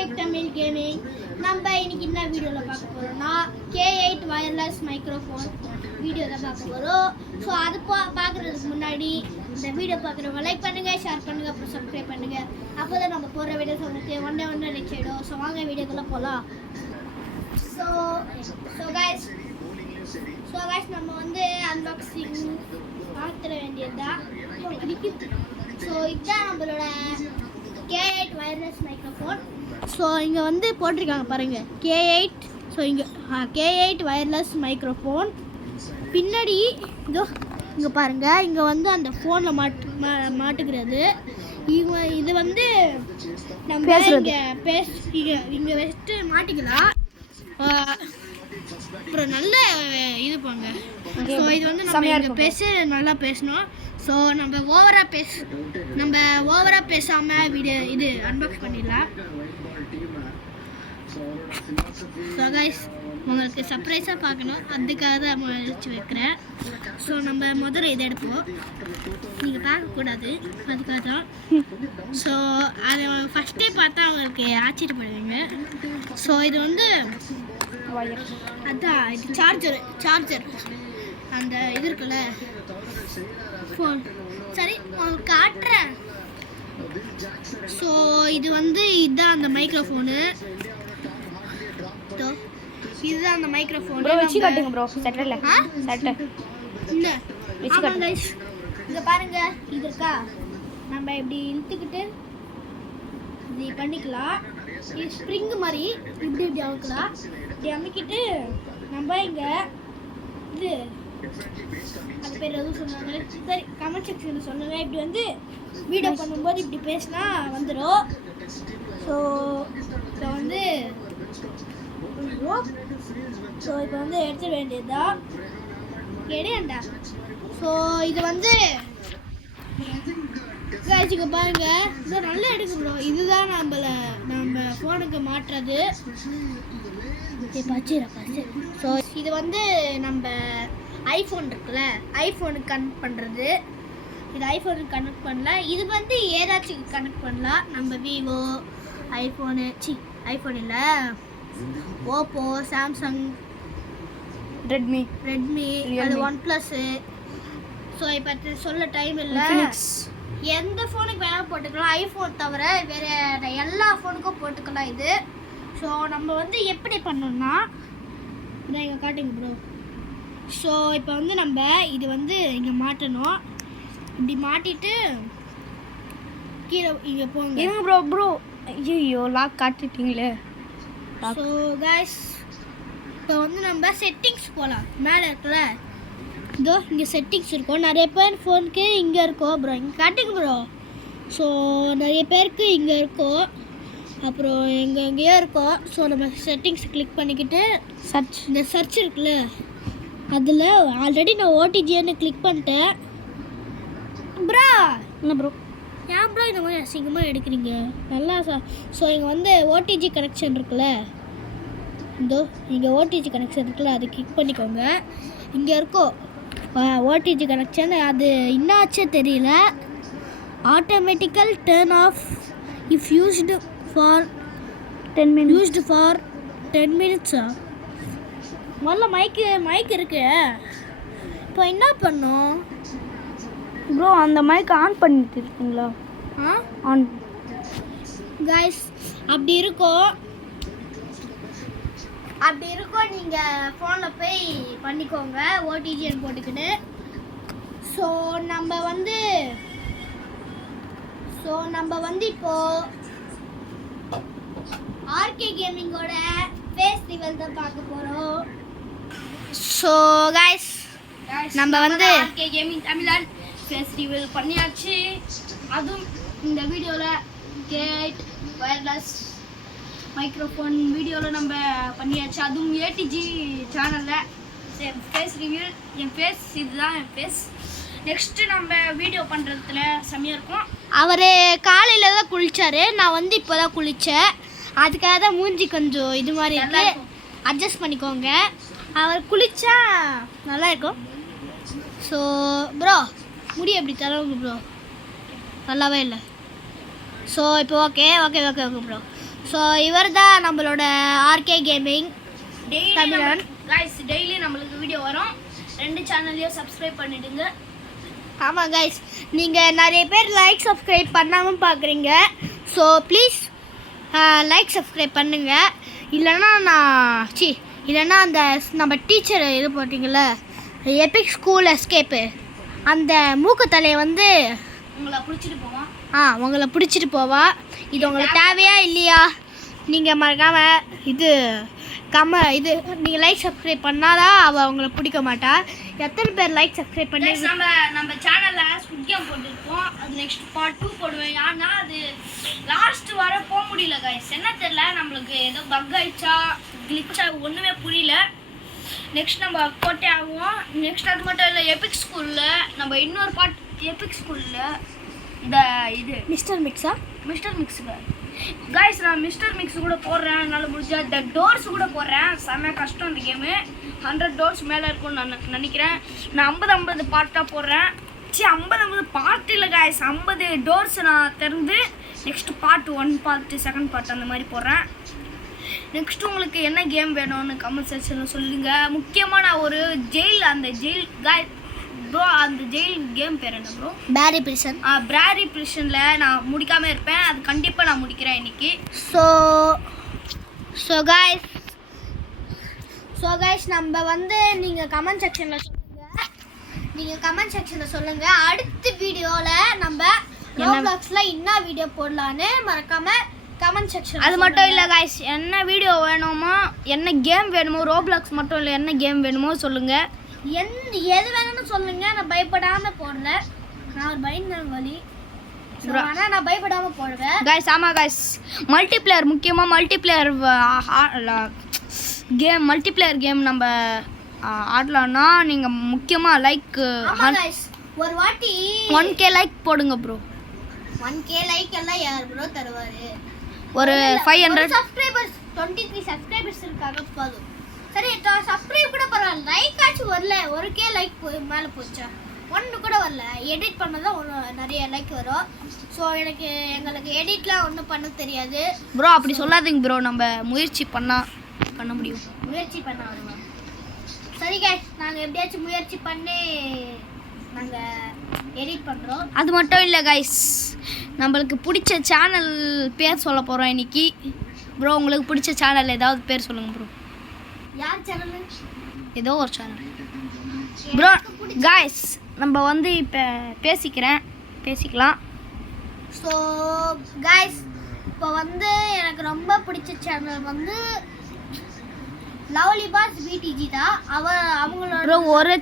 Check Tamil Gaming. நம்ம இன்னைக்கு என்ன வீடியோல பார்க்க போறோம்னா K8 wireless microphone வீடியோ தான் பார்க்க போறோம். சோ அது பார்க்கிறதுக்கு முன்னாடி இந்த வீடியோ பார்க்குறவங்க லைக் பண்ணுங்க, ஷேர் பண்ணுங்க, அப்புறம் சப்ஸ்கிரைப் பண்ணுங்க. அப்பதான் நம்ம போற வீடியோஸ் உங்களுக்கு ஒண்ணே ரீச் ஆயிடும். சோ வாங்க வீடியோக்குள்ள போலாம். So guys நம்ம வந்து அன்பாக்சிங் பார்த்துட வேண்டியதா. ஸோ இதுதான் நம்மளோட K8 வயர்லெஸ் மைக்ரோஃபோன். ஸோ இங்கே வந்து போட்டிருக்காங்க பாருங்கள் K8. ஸோ இங்கே K8 வயர்லெஸ் மைக்ரோஃபோன். பின்னாடி இதோ இங்கே பாருங்கள், இங்கே வந்து அந்த ஃபோனில் மாட்டுக்கிறது. இது வந்து நம்ம இங்கே வச்சுட்டு மாட்டிக்கலாம். அப்புறம் நல்ல இது போங்க. ஸோ இது வந்து நம்ம இங்கே நல்லா பேசணும். ஸோ நம்ம ஓவராக பேசாமல் இது அன்பாக்ஸ் பண்ணிடலாம். ஸோ கைஸ் உங்களுக்கு சர்ப்ரைஸாக பார்க்கணும், அதுக்காக தான் வச்சு வைக்கிறேன். ஸோ நம்ம முதல்ல இதை எடுப்போம், நீங்கள் பார்க்கக்கூடாது, அதுக்காக தான். ஸோ அதை ஃபஸ்ட்டே பார்த்தா அவங்களுக்கு ஆச்சரியப்படுவீங்க. ஸோ இது வந்து அதான் இது சார்ஜர் அந்த இது இருக்குல்ல ஃபோன். சரி உங்களுக்கு காட்டுறேன். ஸோ இது வந்து இதுதான் அந்த மைக்ரோஃபோனு. இதுதான் அந்த மைக்ரோஃபோன். வச்சு காட்டுங்க ப்ரோ. சட்டல சட்ட இல்ல வச்சு காட்டுங்க गाइस. இங்க பாருங்க, இது இருக்கா, நம்ம இப்படி இழுத்துக்கிட்டு இது பண்ணிக்கலாம். இது ஸ்ப்ரிங் மாதிரி இப்படி அமுக்கலாம். இப்படி அமுக்கிட்டு நம்ம இங்க இது அது பேர் எதுவும் சொன்னாங்க, சரி கமெண்ட் செக்ஷனில் சொன்னாங்க. இப்படி வந்து வீடியோ பண்ணும்போது இப்படி பேசினா வந்துடும். ஸோ இப்போ வந்து எடுத்துட வேண்டியதுதான். கிடையாண்டா. ஸோ இது வந்து இங்கே பாருங்க, இது நல்லா எடுக்கணும். இதுதான் நம்ம ஃபோனுக்கு மாட்டுறது. ஸோ இது வந்து நம்ம ஐஃபோன் இருக்குல்ல, ஐஃபோனுக்கு கனெக்ட் பண்ணுறது. இது ஐஃபோனுக்கு கனெக்ட் பண்ணல, இது வந்து ஏதாச்சும் கனெக்ட் பண்ணலாம். நம்ம விவோ, ஐஃபோன் இல்லை, ஓப்போ, சாம்சங், ரெட்மி, அது OnePlus. ஸோ இப்போ சொல்ல டைம் இல்லை, எந்த ஃபோனுக்கு வேணால் போட்டுக்கலாம். ஐஃபோன் தவிர வேறு எல்லா ஃபோனுக்கும் போட்டுக்கலாம் இது. ஸோ நம்ம வந்து எப்படி பண்ணோம்னா இதான் இங்கே காட்டுங்க ப்ரோ. ஸோ இப்போ வந்து நம்ம இது வந்து இங்கே மாட்டணும். இப்படி மாட்டிட்டு கீழே இங்கே போங்க. ப்ரோ ஐயோ லாக் காட்டிட்டீங்களே. ஸோ கைஸ் இப்போ வந்து நம்ம செட்டிங்ஸ் போகலாம். மேலே இருக்குல்ல, இதோ இங்கே செட்டிங்ஸ் இருக்கும். நிறைய பேர் ஃபோனுக்கு இங்கே இருக்கும் ப்ரோ, இங்கே காட்டுங்க ப்ரோ. ஸோ நிறைய பேருக்கு இங்கே இருக்கும், அப்புறம் எங்கேயோ இருக்கும். ஸோ நம்ம செட்டிங்ஸ் கிளிக் பண்ணிக்கிட்டு இந்த சர்ச் இருக்குல்ல, அதில் ஆல்ரெடி நான் ஓடிஜின்னு கிளிக் பண்ணிட்டேன். ப்ரோ என்ன ப்ரோ, ஏன் ப்ரோ இந்த மாதிரி அசிங்கமாக எடுக்கிறீங்க? நல்லா ஸோ இங்கே வந்து ஓடிஜி கனெக்ஷன் இருக்குல்ல, இங்கே ஓடிஜி கனெக்ஷன் இருக்குல்ல, அது கிளிக் பண்ணிக்கோங்க. இங்கே இருக்கும் ஓடிஜி கனெக்ஷன். அது என்னாச்சே தெரியல. Automatically turn off if used for 10 minutes. முதல்ல மைக் இருக்கு. இப்போ என்ன பண்ணும் ப்ரோ? அந்த மைக் ஆன் பண்ணிட்டு இருக்கீங்களா? ஆன் கைஸ் அப்படி இருக்கும். நீங்கள் ஃபோனில் போய் பண்ணிக்கோங்க ஓடிஜின்னு போட்டுக்கிட்டு. ஸோ நம்ம வந்து இப்போது ஆர்கே கேமிங்கோட ஃபேஸ் ரிவீல் தான் பார்க்க போகிறோம். ஸோ கைஸ் நம்ம வந்து ஆர்கே கேமிங் தமிழன் ஃபேஸ் ரிவீல் பண்ணியாச்சு. அதுவும் இந்த வீடியோவில் K8 வயர்லெஸ் மைக்ரோஃபோன் வீடியோவில் நம்ம பண்ணியாச்சு. அதுவும் ஏடிஜி சேனலில் ஃபேஸ் ரிவீல். என் ஃபேஸ் இதுதான் என் ஃபேஸ். நெக்ஸ்ட்டு நம்ம வீடியோ பண்ணுறதுல செம்மையாக இருக்கும். அவர் காலையில் தான் குளித்தார், நான் வந்து இப்போ தான் குளித்தேன். அதுக்காக தான் மூஞ்சி கொஞ்சம் இது மாதிரி இருக்கு, அட்ஜஸ்ட் பண்ணிக்கோங்க. அவர் குளித்தா நல்லா இருக்கும். ஸோ ப்ரோ முடி எப்படி தரவுங்க ப்ரோ? நல்லாவே இல்லை. ஸோ இப்போ ஓகே ப்ரோ. ஸோ இவர் தான் நம்மளோட ஆர்கே கேமிங் தமிழன். கைஸ் டெய்லி நம்மளுக்கு வீடியோ வரும். 2 சேனல்லையும் சப்ஸ்கிரைப் பண்ணிடுங்க. ஆமாம் கைஸ், நீங்கள் நிறைய பேர் லைக் சப்ஸ்கிரைப் பண்ணாமல் பார்க்குறீங்க. ஸோ ப்ளீஸ் லைக் சப்ஸ்கிரைப் பண்ணுங்கள். இல்லைன்னா அந்த நம்ம டீச்சர் இது போட்டிங்கள எபிக் ஸ்கூல் எஸ்கேப்பு, அந்த மூக்குத்தலையை வந்து உங்களை பிடிச்சிட்டு போவான். உங்களை பிடிச்சிட்டு போவா. இது உங்களுக்கு தேவையா இல்லையா? நீங்கள் மறக்காமல் இது நீங்கள் லைக் சப்ஸ்கிரைப் பண்ணாதான் அவள் உங்களை பிடிக்க மாட்டா. எத்தனை பேர் லைக் சப்ஸ்கிரைப் பண்ணி நம்ம சேனலில் ஸ்குட் கேம் போட்டுருக்கோம். அது நெக்ஸ்ட் பார்ட் 2 போடுவேன். ஏன்னா அது லாஸ்ட் வர போக முடியல கைஸ். என்ன தெரியல, நம்மளுக்கு ஏதோ பக் ஆயிடுச்சா கிளிச்சா ஒன்றுமே புரியல. நெக்ஸ்ட் நம்ம போட்டே ஆகுவோம். நெக்ஸ்ட் அது மட்டும் இல்லை, எபிக் ஸ்கூலில் நம்ம இன்னொரு பார்ட் எபிக் ஸ்கூலில் இந்த இது மிஸ்டர் மிக்ஸுங்க கைஸ், நான் மிஸ்டர் மிக்ஸ் கூட போடுறேன். என்னால் முடிஞ்ச இந்த டோர்ஸ் கூட போடுறேன். செம்ம கஷ்டம் இந்த கேமு. 100 டோர்ஸ் மேலே இருக்கும்னு நான் நினைக்கிறேன். நான் 50 பார்ட்டாக போடுறேன். 50 பார்ட் இல்லை கைஸ், 50 டோர்ஸ் நான் திறந்து நெக்ஸ்ட் பார்ட் 1 பார்ட் 2 பார்ட் அந்த மாதிரி போடுறேன். நெக்ஸ்ட் உங்களுக்கு என்ன கேம் வேணும்னு கமெண்ட் செக்ஷனில் சொல்லுங்கள். முக்கியமாக நான் ஒரு அந்த ஜெயில் கைஸ் ப்ரோ, அந்த ஜெயில் கேம் பேர் என்ன ப்ரோ? பிராரி பிரிஷனில் நான் முடிக்காமல் இருப்பேன். அது கண்டிப்பாக நான் முடிக்கிறேன் இன்னைக்கு. ஸோ கைஸ் நம்ம வந்து நீங்கள் கமெண்ட் செக்ஷனில் சொல்லுங்கள். அடுத்த வீடியோவில் நம்ம ரோப்ளாக்ஸில் என்ன வீடியோ போடலான்னு மறக்காமல் கமெண்ட் செக்ஷன். அது மட்டும் இல்லை கைஸ், என்ன வீடியோ வேணுமோ, என்ன கேம் வேணுமோ, ரோப்ளாக்ஸ் மட்டும் இல்லை, என்ன கேம் வேணுமோ சொல்லுங்கள். எது வேணும்னு சொல்லுங்க. நான் பயப்படாம போடல. நான் ஒரு பயந்தாங்கி, ஆனால் நான் பயப்படாம போடுவேன் கைஸ். ஆமாம் கைஸ், மல்டிப்ளேயர் முக்கியமாக மல்டிப்ளேயர் கேம் நம்ம ஆடலாம்னா நீங்கள் முக்கியமாக லைக் ஒரு வாட்டி 1K லைக் போடுங்க ப்ரோ. 1K லைக் எல்லாம் யார் ப்ரோ தருவாரு? ஒரு 500 சப்ஸ்கிரைபர்ஸ், 23 சப்ஸ்கிரைபர்ஸ் இருக்காங்க போதும். சரி, சப்ஸ்கிரைப் கூட பரவாயில்ல, லைக் ஆச்சும் வரல. 1K லைக் மேலே போச்சா? 1 கூட வரல. எடிட் பண்ணதான் நிறைய லைக் வரும். ஸோ எங்களுக்கு எடிட்லாம் ஒன்றும் பண்ண தெரியாது ப்ரோ. அப்படி சொல்லாதீங்க ப்ரோ, நம்ம முயற்சி பண்ண முடியும். முயற்சி பண்ண வருமா? சரி கைஸ், நாங்கள் எப்படியாச்சும் முயற்சி பண்ணி நாங்கள் எடிட் பண்ணுறோம். அது மட்டும் இல்லை கைஸ், நம்மளுக்கு பிடிச்ச சேனல் பேர் சொல்ல போகிறோம் இன்னைக்கு. ப்ரோ, உங்களுக்கு பிடிச்ச சேனல் ஏதாவது பேர் சொல்லுங்கள் ப்ரோ. யார் சேனல்? ஏதோ ஒரு சேனல் ப்ரோ. கைஸ், நம்ம வந்து இப்போ பேசிக்கலாம். ஸோ கைஸ், இப்போ வந்து எனக்கு ரொம்ப பிடிச்ச சேனல் வந்து லவ்லி பாஸ் VTG தான். அவங்களோட ப்ரோ ஒரு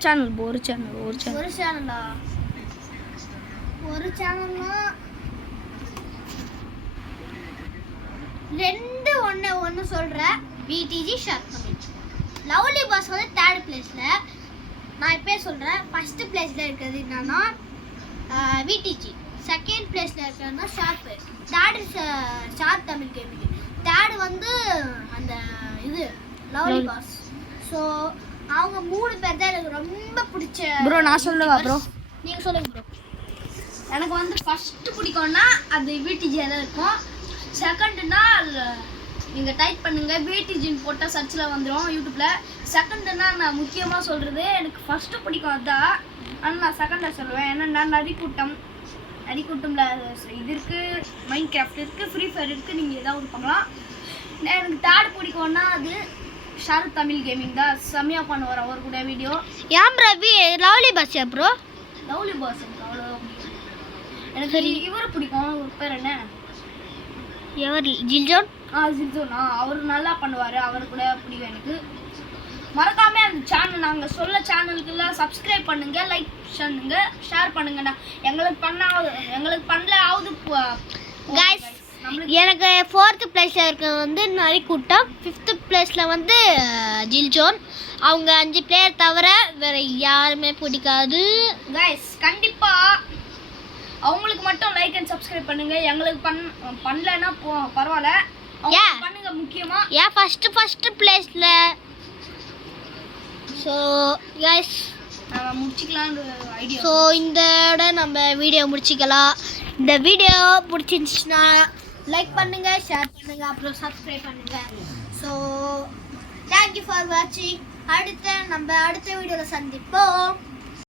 சேனல்னா ரெண்டு ஒன்று சொல்கிறேன். VTG ஷேர் பண்ணி. லவ்லி பாஸ் வந்து 3rd பிளேஸில். நான் இப்போ சொல்கிறேன், 1st பிளேஸில் இருக்கிறது என்னன்னா VTG, 2nd பிளேஸில் இருக்கிறதுனா sharp, 3rd sharp Tamil gaming, 3rd வந்து அந்த இது லவ்லி பாஸ். ஸோ அவங்க 3 பேர் தான் எனக்கு ரொம்ப பிடிச்ச. ப்ரோ நான் சொல்லவா ப்ரோ? நீங்கள் சொல்லுங்கள் ப்ரோ. எனக்கு வந்து ஃபஸ்ட்டு பிடிக்கும்னா அது VTG தான் இருக்கும். செகண்டுனா நீங்கள் டைப் பண்ணுங்கள், VTGன்னு போட்டால் சர்ச்சில் வந்துடும் யூடியூப்பில். செகண்டுனா நான் முக்கியமாக சொல்கிறது, எனக்கு ஃபஸ்ட்டு பிடிக்கும் அதுதான். ஆனால் நான் செகண்டாக சொல்லுவேன். ஏன்னா நரிக்கூட்டமில் இது இருக்குது, மைண்ட் கிராஃப்ட் இருக்குது, ஃப்ரீ ஃபயர் இருக்குது. நீங்கள் ஏதாவது பார்க்கலாம். எனக்கு 3rd பிடிக்கும்னா அது ஷாருக் தமிழ் கேமிங் தான். செம்மையாக பண்ணுவார் அவர் கூட வீடியோ. ஏன் bro lovely pass? Bro lovely pass எனக்கு அவ்வளோ எனக்கு இவரை பிடிக்கும். ஒரு பேர் என்ன? ஜில்ஜோன். ஜில்ஜோனா, அவர் நல்லா பண்ணுவார். அவர் கூட பிடிக்கும் எனக்கு. மறக்காம அந்த சேனல் நாங்கள் சொல்ல சேனலுக்குலாம் சப்ஸ்கிரைப் பண்ணுங்க, லைக் பண்ணுங்க, ஷேர் பண்ணுங்கண்ணா. எங்களுக்கு பண்ணலாவது கைஸ். எனக்கு 4th பிளேஸில் இருக்கிறது வந்து நரிக்கூட்டம், 5th பிளேஸில் வந்து ஜில்ஜோன். அவங்க 5 பிளேயர் தவிர வேறு யாருமே பிடிக்காது கைஸ். கண்டிப்பாக அவங்களுக்கு மட்டும் லைக் அண்ட் சப்ஸ்கிரைப் பண்ணுங்க. எங்களுக்கு பண்ணலன்னா பரவாயில்ல, பண்ணுங்க. முக்கியமாக ஃபர்ஸ்ட் பிளேஸில். ஸோ கைஸ், முடிச்சிக்கலான்னு ஐடியா. ஸோ இந்த நம்ம வீடியோ முடிச்சிக்கலாம். இந்த வீடியோ பிடிச்சிருந்துச்சுன்னா லைக் பண்ணுங்க, ஷேர் பண்ணுங்க, அப்புறம் சப்ஸ்கிரைப் பண்ணுங்க. ஸோ தேங்க்யூ ஃபார் வாட்சிங். அடுத்த வீடியோவில் சந்திப்போம்.